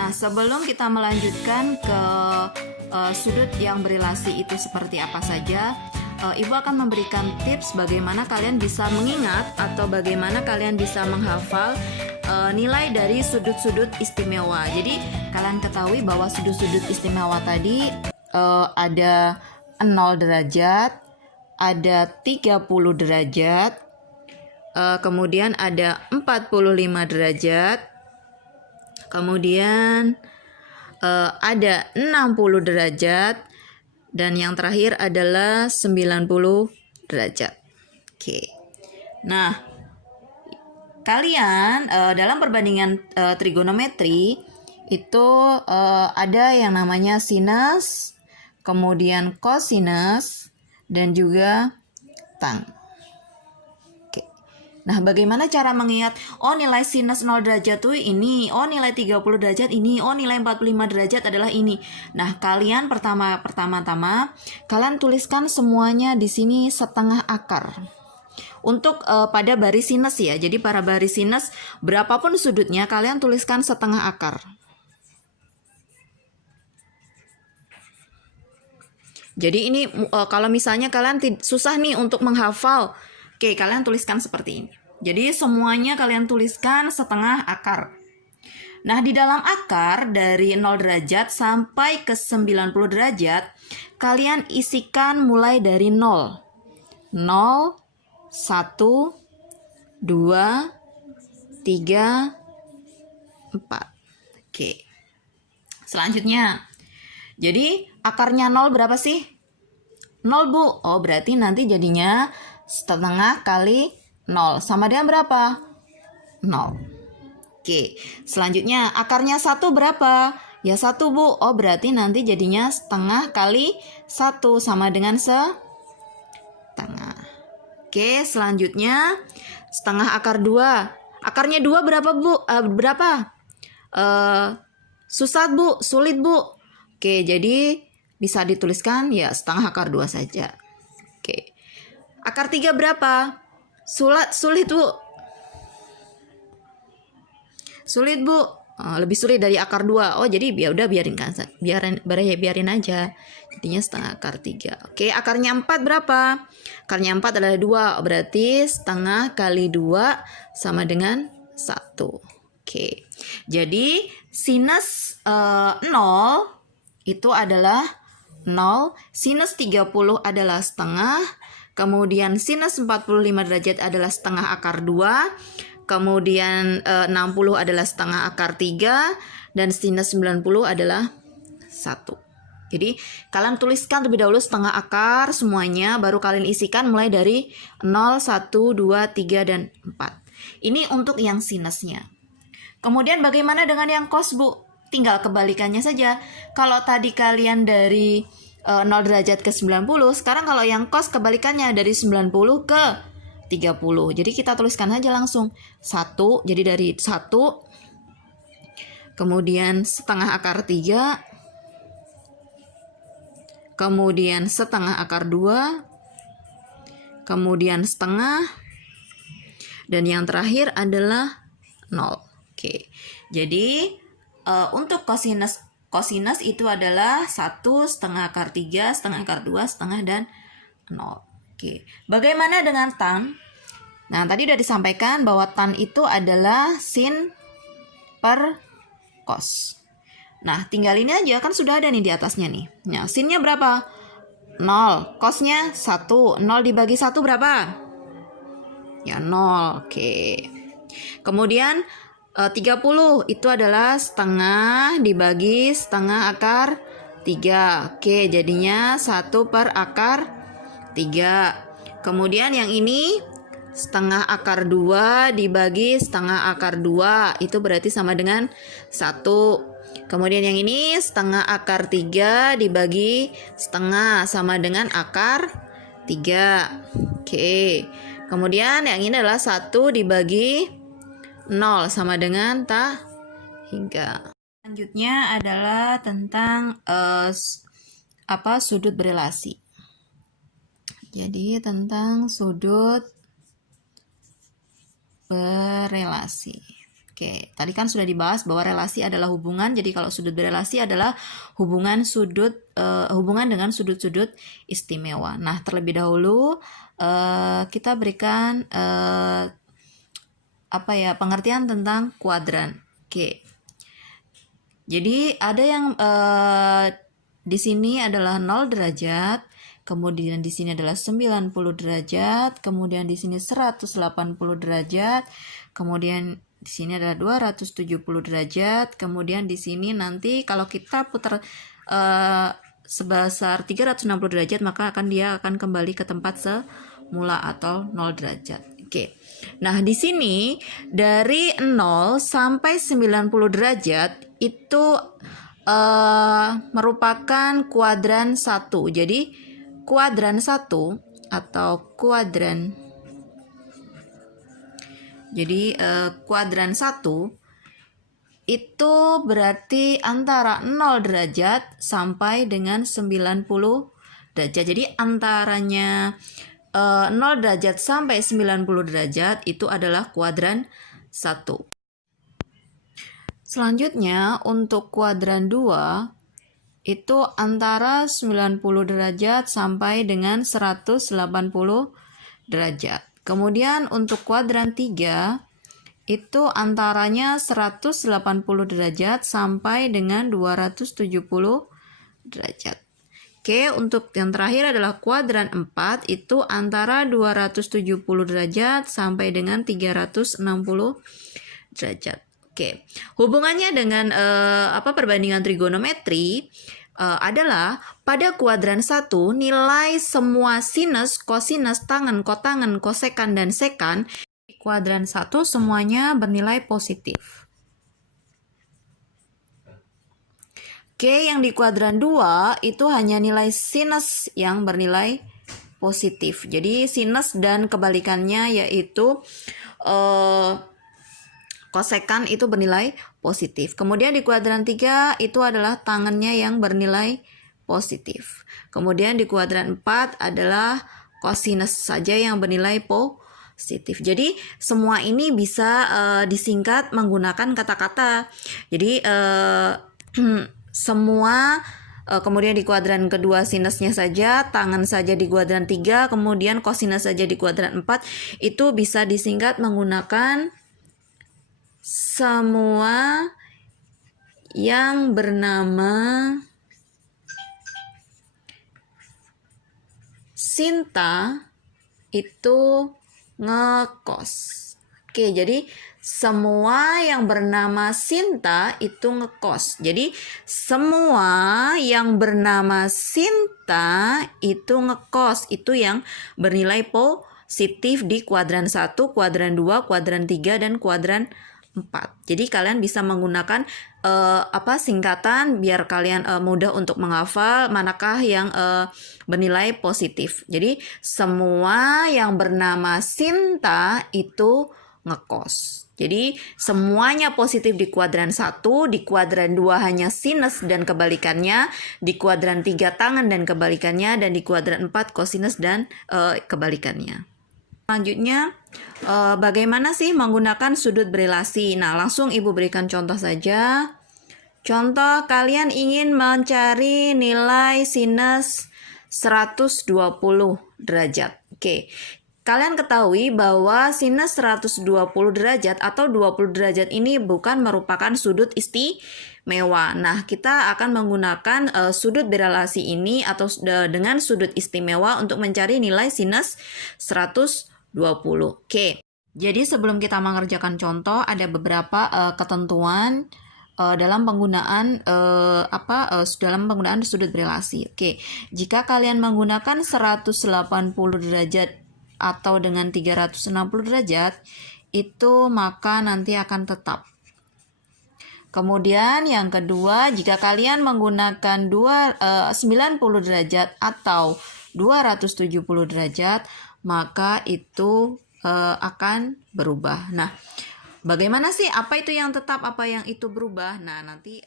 Nah, sebelum kita melanjutkan ke sudut yang berelasi itu seperti apa saja, Ibu akan memberikan tips bagaimana kalian bisa mengingat atau bagaimana kalian bisa menghafal nilai dari sudut-sudut istimewa. Jadi kalian ketahui bahwa sudut-sudut istimewa tadi ada 0 derajat, ada 30 derajat, kemudian ada 45 derajat, kemudian ada 60 derajat, dan yang terakhir adalah 90 derajat. Oke. Nah, kalian dalam perbandingan trigonometri itu ada yang namanya sinus, kemudian cosinus, dan juga tan. Oke. Nah, bagaimana cara mengingat, oh nilai sinus 0 derajat tuh ini, oh nilai 30 derajat ini, oh nilai 45 derajat adalah ini. Nah, kalian pertama-tama kalian tuliskan semuanya di sini setengah akar. Untuk pada baris sinus ya. Jadi para baris sinus berapapun sudutnya kalian tuliskan setengah akar. Jadi ini kalau misalnya kalian susah nih untuk menghafal, oke, kalian tuliskan seperti ini. Jadi semuanya kalian tuliskan setengah akar. Nah, di dalam akar dari 0 derajat sampai ke 90 derajat, kalian isikan mulai dari 0. 0, 1, 2, 3, 4. Oke. Selanjutnya, jadi akarnya 0 berapa sih? 0, Bu. Oh, berarti nanti jadinya setengah kali 0. Sama dengan berapa? 0. Oke. Selanjutnya, akarnya 1 berapa? Ya 1, Bu. Oh, berarti nanti jadinya setengah kali 1 sama dengan setengah. Oke, selanjutnya setengah akar 2. Akarnya 2 berapa, Bu? Berapa? Susah, Bu. Sulit, Bu. Oke, jadi bisa dituliskan ya setengah akar 2 saja. Oke. Akar 3 berapa? Sulit, Bu. Sulit, Bu. Lebih sulit dari akar 2. Oh, jadi ya udah biarin aja. Jadinya setengah akar 3. Oke, akarnya 4 berapa? Akarnya 4 adalah 2. Oh, berarti setengah kali 2 sama dengan 1. Oke. Jadi sinus 0 itu adalah 0, sinus 30 adalah setengah, kemudian sinus 45 derajat adalah setengah akar 2, kemudian 60 adalah setengah akar 3, dan sinus 90 adalah 1. Jadi kalian tuliskan terlebih dahulu setengah akar semuanya, baru kalian isikan mulai dari 0, 1, 2, 3, dan 4. Ini untuk yang sinusnya. Kemudian bagaimana dengan yang cos, Bu? Tinggal kebalikannya saja. Kalau tadi kalian dari 0 derajat ke 90, sekarang kalau yang cos kebalikannya dari 90 ke 30. Jadi kita tuliskan aja langsung 1. Jadi dari 1, kemudian setengah akar 3, kemudian setengah akar 2, kemudian setengah, dan yang terakhir adalah 0. Oke. Jadi untuk cosinus itu adalah 1, setengah akar 3, setengah akar 2, setengah, dan 0. Oke. Bagaimana dengan tan? Nah, tadi sudah disampaikan bahwa tan itu adalah sin per cos. Nah, tinggal ini aja, kan sudah ada nih di atasnya nih. Nah, sinnya berapa? 0. Cosnya 1. 0 dibagi 1 berapa? Ya, 0. Oke. Kemudian 30 itu adalah setengah dibagi setengah akar 3. Oke, jadinya 1 per akar 3. Kemudian yang ini setengah akar 2 dibagi setengah akar 2. Itu berarti sama dengan 1. Kemudian yang ini setengah akar 3 dibagi setengah sama dengan akar 3. Oke. Kemudian yang ini adalah 1 dibagi 0 sama dengan 3. Selanjutnya adalah tentang sudut berelasi. Jadi tentang sudut berelasi. Oke, tadi kan sudah dibahas bahwa relasi adalah hubungan. Jadi kalau sudut berelasi adalah hubungan dengan sudut-sudut istimewa. Nah, terlebih dahulu kita berikan pengertian tentang kuadran. Oke. Jadi ada yang di sini adalah 0 derajat, kemudian di sini adalah 90 derajat, kemudian di sini 180 derajat, kemudian di sini adalah 270 derajat, kemudian di sini nanti kalau kita putar sebesar 360 derajat, maka dia akan kembali ke tempat semula atau 0 derajat. Oke. Nah, di sini dari 0 sampai 90 derajat itu merupakan kuadran 1. Jadi kuadran 1 atau kuadran kuadran 1 itu berarti antara 0 derajat sampai dengan 90 derajat. Jadi antaranya 0 derajat sampai 90 derajat itu adalah kuadran 1. Selanjutnya untuk kuadran 2 itu antara 90 derajat sampai dengan 180 derajat. Kemudian untuk kuadran 3 itu antaranya 180 derajat sampai dengan 270 derajat. Oke, untuk yang terakhir adalah kuadran 4 itu antara 270 derajat sampai dengan 360 derajat. Oke, hubungannya dengan perbandingan trigonometri adalah pada kuadran 1 nilai semua sinus, kosinus, tangen, kotangen, kosekan, dan sekan di kuadran 1 semuanya bernilai positif. Oke, yang di kuadran 2 itu hanya nilai sinus yang bernilai positif. Jadi sinus dan kebalikannya yaitu kosekan itu bernilai positif. Kemudian di kuadran 3 itu adalah tangennya yang bernilai positif. Kemudian di kuadran 4 adalah kosinus saja yang bernilai positif. Jadi semua ini bisa disingkat menggunakan kata-kata. Jadi semua kemudian di kuadran kedua sinusnya saja, tangen saja di kuadran 3, kemudian kosinus saja di kuadran 4 itu bisa disingkat menggunakan semua yang bernama Sinta itu ngekos. Oke, jadi semua yang bernama Sinta itu ngekos. Jadi semua yang bernama Sinta itu ngekos. Itu yang bernilai positif di kuadran 1, kuadran 2, kuadran 3, dan kuadran 4. Jadi kalian bisa menggunakan singkatan biar kalian mudah untuk menghafal manakah yang bernilai positif. Jadi semua yang bernama Sinta itu ngekos. Jadi semuanya positif di kuadran 1, di kuadran 2 hanya sinus dan kebalikannya, di kuadran 3 tangen dan kebalikannya, dan di kuadran 4 kosinus dan kebalikannya. Selanjutnya, bagaimana sih menggunakan sudut berelasi? Nah, langsung Ibu berikan contoh saja. Contoh, kalian ingin mencari nilai sinus 120 derajat. Oke, kalian ketahui bahwa sinus 120 derajat atau 20 derajat ini bukan merupakan sudut istimewa. Nah, kita akan menggunakan sudut berelasi ini atau dengan sudut istimewa untuk mencari nilai sinus 120. Oke, jadi sebelum kita mengerjakan contoh ada beberapa ketentuan dalam penggunaan sudut berelasi. Oke, jika kalian menggunakan 180 derajat atau dengan 360 derajat itu maka nanti akan tetap. Kemudian yang kedua, jika kalian menggunakan 90 derajat atau 270 derajat maka itu akan berubah. Nah, bagaimana sih apa itu yang tetap, apa yang itu berubah? Nah, nanti